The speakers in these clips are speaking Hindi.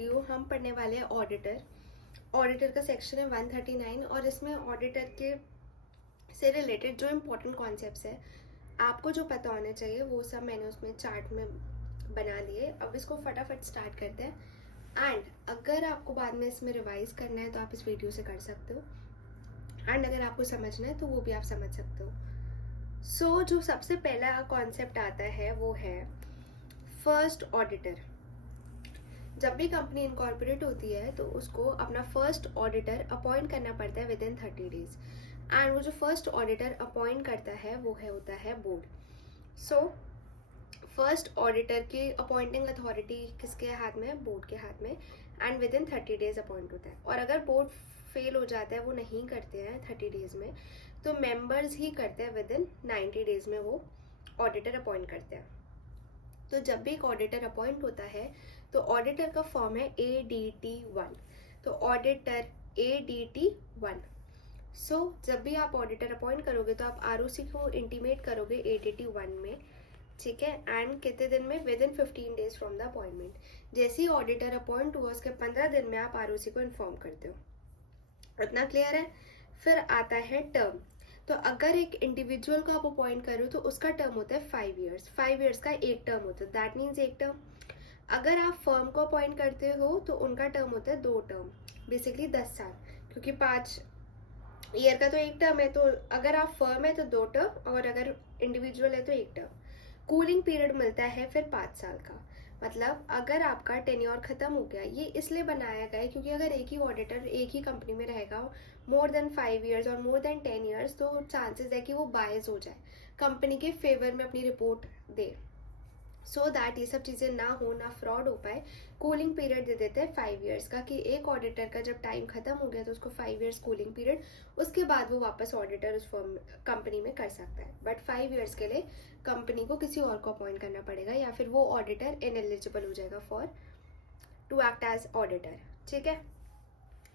वीडियो हम पढ़ने वाले हैं ऑडिटर का सेक्शन है 139 और इसमें ऑडिटर के से रिलेटेड जो इम्पोर्टेंट कॉन्सेप्ट्स है आपको जो पता होने चाहिए वो सब मैंने उसमें चार्ट में बना लिए। अब इसको फटाफट स्टार्ट करते हैं एंड अगर आपको बाद में इसमें रिवाइज करना है तो आप इस वीडियो से कर सकते हो एंड अगर आपको समझना है तो वो भी आप समझ सकते हो। सो जो सबसे पहला कॉन्सेप्ट आता है वो है फर्स्ट ऑडिटर। जब भी कंपनी इनकॉर्पोरेट होती है तो उसको अपना फर्स्ट ऑडिटर अपॉइंट करना पड़ता है विद इन 30 डेज एंड वो जो फर्स्ट ऑडिटर अपॉइंट करता है वो होता है बोर्ड। सो फर्स्ट ऑडिटर की अपॉइंटिंग अथॉरिटी किसके हाथ में है? बोर्ड के हाथ में and within 30 days appoint होता है। और अगर बोर्ड फेल हो जाता है, वो नहीं करते हैं 30 डेज में, तो मेंबर्स ही करते हैं विद इन 90 डेज में वो ऑडिटर अपॉइंट करते हैं। तो जब भी एक ऑडिटर अपॉइंट होता है तो ऑडिटर का फॉर्म है ADT1। तो ऑडिटर ADT1। सो जब भी आप ऑडिटर अपॉइंट करोगे तो आप ROC को इंटीमेट करोगे ADT1 में, ठीक है। एंड कितने दिन में? With in 15 days from the appointment. जैसे ही ऑडिटर अपॉइंट हुआ उसके 15 दिन में आप ROC को इन्फॉर्म करते हो। इतना क्लियर है? फिर आता है टर्म। तो अगर एक इंडिविजुअल को आप अपॉइंट करो तो उसका टर्म होता है 5 ईयर्स। 5 ईयर्स का एक टर्म होता है, दैट मीन्स एक टर्म। अगर आप फर्म को अपॉइंट करते हो तो उनका टर्म होता है 2 टर्म, बेसिकली 10 साल, क्योंकि 5 ईयर का तो एक टर्म है। तो अगर आप फर्म है तो 2 टर्म और अगर इंडिविजुअल है तो एक टर्म। कूलिंग पीरियड मिलता है फिर 5 साल का। मतलब अगर आपका टेन्योर खत्म हो गया, ये इसलिए बनाया गया है क्योंकि अगर एक ही ऑडिटर एक ही कंपनी में रहेगा मोर देन 5 ईयर्स और मोर देन 10 ईयर्स तो चांसेस है कि वो बायस हो जाए, कंपनी के फेवर में अपनी रिपोर्ट दे। सो दैट ये सब चीज़ें ना हो, ना फ्रॉड हो पाए, कूलिंग पीरियड दे देते हैं 5 ईयर्स का, कि एक ऑडिटर का जब टाइम खत्म हो गया तो उसको 5 ईयर्स कूलिंग पीरियड, उसके बाद वो वापस ऑडिटर उस फर्म कंपनी में कर सकता है। बट 5 ईयर्स के लिए कंपनी को किसी और को अपॉइंट करना पड़ेगा या फिर वो ऑडिटर इनएलिजिबल हो जाएगा for to act as auditor, ठीक है।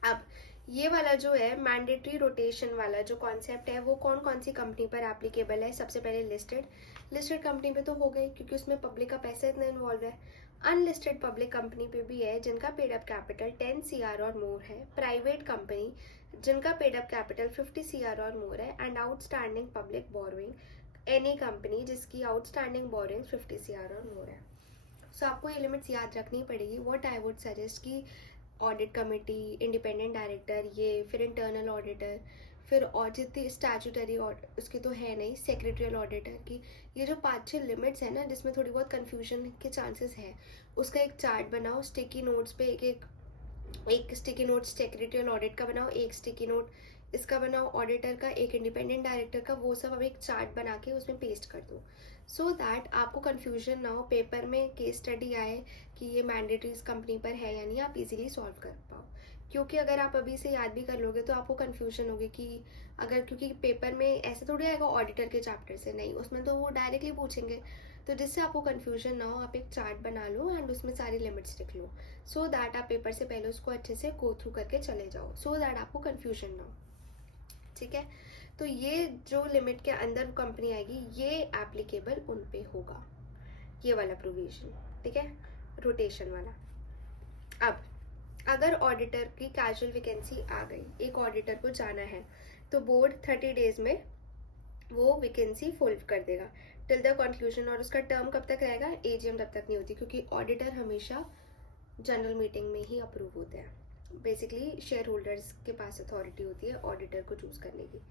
अब ये वाला जो है मैंडेटरी रोटेशन वाला जो कॉन्सेप्ट है वो कौन कौन सी कंपनी पर एप्लीकेबल है? सबसे पहले लिस्टेड कंपनी पे तो हो गई क्योंकि उसमें पब्लिक का पैसा इतना इन्वॉल्व है। अनलिस्टेड पब्लिक कंपनी पे भी है जिनका पेड अप कैपिटल 10 CR और मोर है। प्राइवेट कंपनी जिनका पेड अप कैपिटल 50 CR और मोर है। And outstanding public borrowing any company जिसकी आउटस्टैंडिंग बोरोइंग 50 CR और मोर है। सो आपको ये लिमिट्स याद रखनी पड़ेगी। व्हाट आई वुड सजेस्ट कि ऑडिट कमेटी, इंडिपेंडेंट डायरेक्टर, ये फिर इंटरनल ऑडिटर, फिर और जितनी स्टैट्यूटरी उसकी तो है नहीं, सेक्रेटरियल ऑडिटर की, ये जो 5-6 लिमिट्स है ना जिसमें थोड़ी बहुत कन्फ्यूजन के चांसेस है, उसका एक चार्ट बनाओ स्टिकी नोट्स पे। एक स्टिकी नोट सेक्रेटरियल ऑडिट का बनाओ, एक स्टिकी नोट इसका बनाओ ऑडिटर का, एक इंडिपेंडेंट डायरेक्टर का, वो सब अब एक चार्ट बना के उसमें पेस्ट कर दो सो दैट आपको कन्फ्यूजन ना हो, पेपर में केस स्टडी आए कि ये मैंडेटरी इस कंपनी पर है या नहीं, आप इजीली सॉल्व कर पाओ। क्योंकि अगर आप अभी से याद भी कर लोगे तो आपको कन्फ्यूजन होगी कि अगर, क्योंकि पेपर में ऐसे थोड़ी आएगा ऑडिटर के चैप्टर से, नहीं, उसमें तो वो डायरेक्टली पूछेंगे। तो जिससे आपको कन्फ्यूजन ना हो आप एक चार्ट बना लो एंड उसमें सारी लिमिट्स लिख लो सो दैट आप पेपर से पहले उसको अच्छे से गो थ्रू करके चले जाओ सो दैट आपको कन्फ्यूजन ना हो, ठीक है। तो ये जो लिमिट के अंदर कंपनी आएगी ये एप्लीकेबल उन पे होगा, ये वाला प्रोविजन, ठीक है, रोटेशन वाला। अब अगर ऑडिटर की कैजुअल वैकेंसी आ गई, एक ऑडिटर को जाना है, तो बोर्ड 30 डेज में वो वैकेंसी फुल कर देगा टिल द कंक्लूजन। और उसका टर्म कब तक रहेगा? AGM तब तक नहीं होती, क्योंकि ऑडिटर हमेशा जनरल मीटिंग में ही अप्रूव होते हैं। बेसिकली शेयर होल्डर्स के पास अथॉरिटी होती है ऑडिटर को चूज करने की,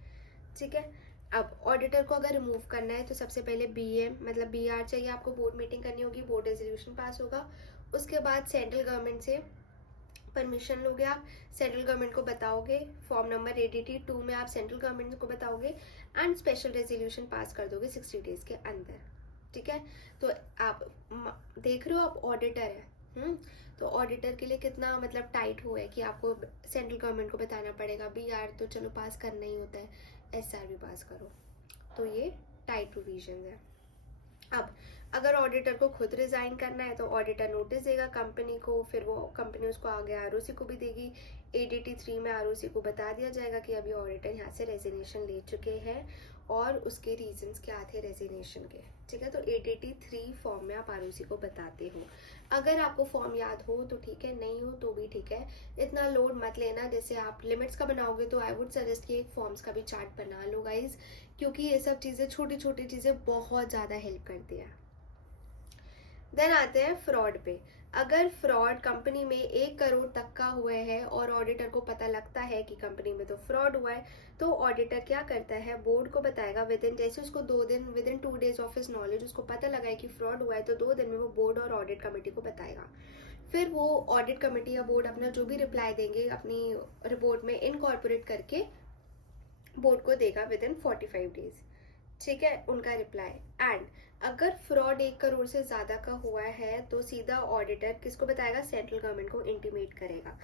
ठीक है। अब ऑडिटर को अगर रिमूव करना है तो सबसे पहले BA मतलब BR चाहिए, आपको बोर्ड मीटिंग करनी होगी, बोर्ड रेजोल्यूशन पास होगा, उसके बाद सेंट्रल गवर्नमेंट से परमिशन लोगे, आप सेंट्रल गवर्नमेंट को बताओगे, फॉर्म नंबर ADT2 में आप सेंट्रल गवर्नमेंट को बताओगे एंड स्पेशल रेजोल्यूशन पास कर दोगे 60 डेज के अंदर, ठीक है। तो आप देख रहे हो आप ऑडिटर है, तो ऑडिटर के लिए कितना मतलब टाइट हुआ है कि आपको सेंट्रल गवर्नमेंट को बताना पड़ेगा। BR तो चलो पास करना ही होता है, SR भी पास करो, तो ये टाइट प्रोविजन है। अब अगर ऑडिटर को खुद रिजाइन करना है तो ऑडिटर नोटिस देगा कंपनी को, फिर वो कंपनी उसको आगे ROC को भी देगी। ADT3 में ROC को बता दिया जाएगा कि अभी ऑडिटर यहाँ से रेजिग्नेशन ले चुके हैं और उसके रीजंस क्या थे रेजिग्नेशन के। ठीक है, तो 883 फॉर्म में आप आरओसी को बताते हो। अगर आपको फॉर्म याद हो तो ठीक है, नहीं हो तो भी ठीक है, इतना लोड मत लेना। जैसे आप लिमिट्स का बनाओगे तो आई वुड सजेस्ट कि एक फॉर्म्स का भी चार्ट बना लो गाइज, क्योंकि ये सब चीज़ें, छोटी छोटी चीज़ें बहुत ज़्यादा हेल्प करती हैं। देन आते हैं फ्रॉड पे। अगर फ्रॉड कंपनी में 1 करोड़ तक का हुआ है और ऑडिटर को पता लगता है कि कंपनी में तो फ्रॉड हुआ है, तो ऑडिटर क्या करता है, बोर्ड को बताएगा विद इन, जैसे उसको 2 दिन, with in 2 days of his knowledge उसको पता लगा है कि फ्रॉड हुआ है, तो 2 दिन में वो बोर्ड और ऑडिट कमेटी को बताएगा। फिर वो ऑडिट कमेटी या बोर्ड अपना जो भी रिप्लाई देंगे अपनी रिपोर्ट में इनकॉर्पोरेट करके बोर्ड को देगा विद इन 45 days। ठीक है, उनका रिप्लाई। एंड अगर फ्रॉड 1 करोड़ से ज़्यादा का हुआ है तो सीधा ऑडिटर किसको बताएगा, सेंट्रल गवर्नमेंट को इंटीमेट करेगा।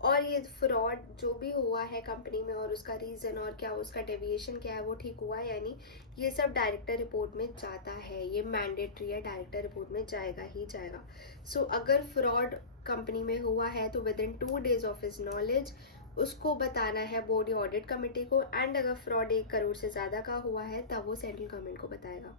और ये फ्रॉड जो भी हुआ है कंपनी में और उसका रीज़न और क्या उसका डेविएशन क्या है, वो ठीक हुआ है यानी, ये सब डायरेक्टर रिपोर्ट में जाता है, ये मैंडेटरी है, डायरेक्टर रिपोर्ट में जाएगा ही जाएगा। सो अगर फ्रॉड कंपनी में हुआ है तो with in 2 days of his knowledge उसको बताना है बोर्ड या ऑडिट कमेटी को। एंड अगर फ्रॉड 1 करोड़ से ज़्यादा का हुआ है तब वो सेंट्रल गवर्नमेंट को बताएगा।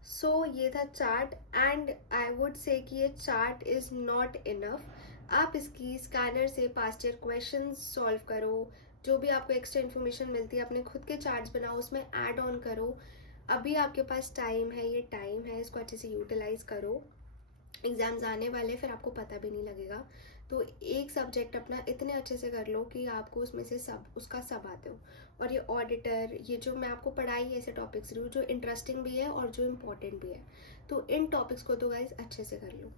सो ये था chart, and I would say कि ये चार्ट इज़ नॉट इनफ। आप इसकी स्कैनर से पास्ट ईयर क्वेश्चन सॉल्व करो, जो भी आपको एक्स्ट्रा इन्फॉर्मेशन मिलती है अपने खुद के चार्ट्स बनाओ, उसमें ऐड ऑन करो। अभी आपके पास टाइम है, ये टाइम है, इसको अच्छे से यूटिलाइज करो। एग्ज़ाम्स आने वाले, फिर आपको पता भी नहीं लगेगा। तो एक सब्जेक्ट अपना इतने अच्छे से कर लो कि आपको उसमें से सब आते हो। और ये ऑडिटर, ये जो मैं आपको पढ़ाई ऐसे टॉपिक्स रही हूँ जो इंटरेस्टिंग भी है और जो इम्पोर्टेंट भी है, तो इन टॉपिक्स को तो गाइज अच्छे से कर लो।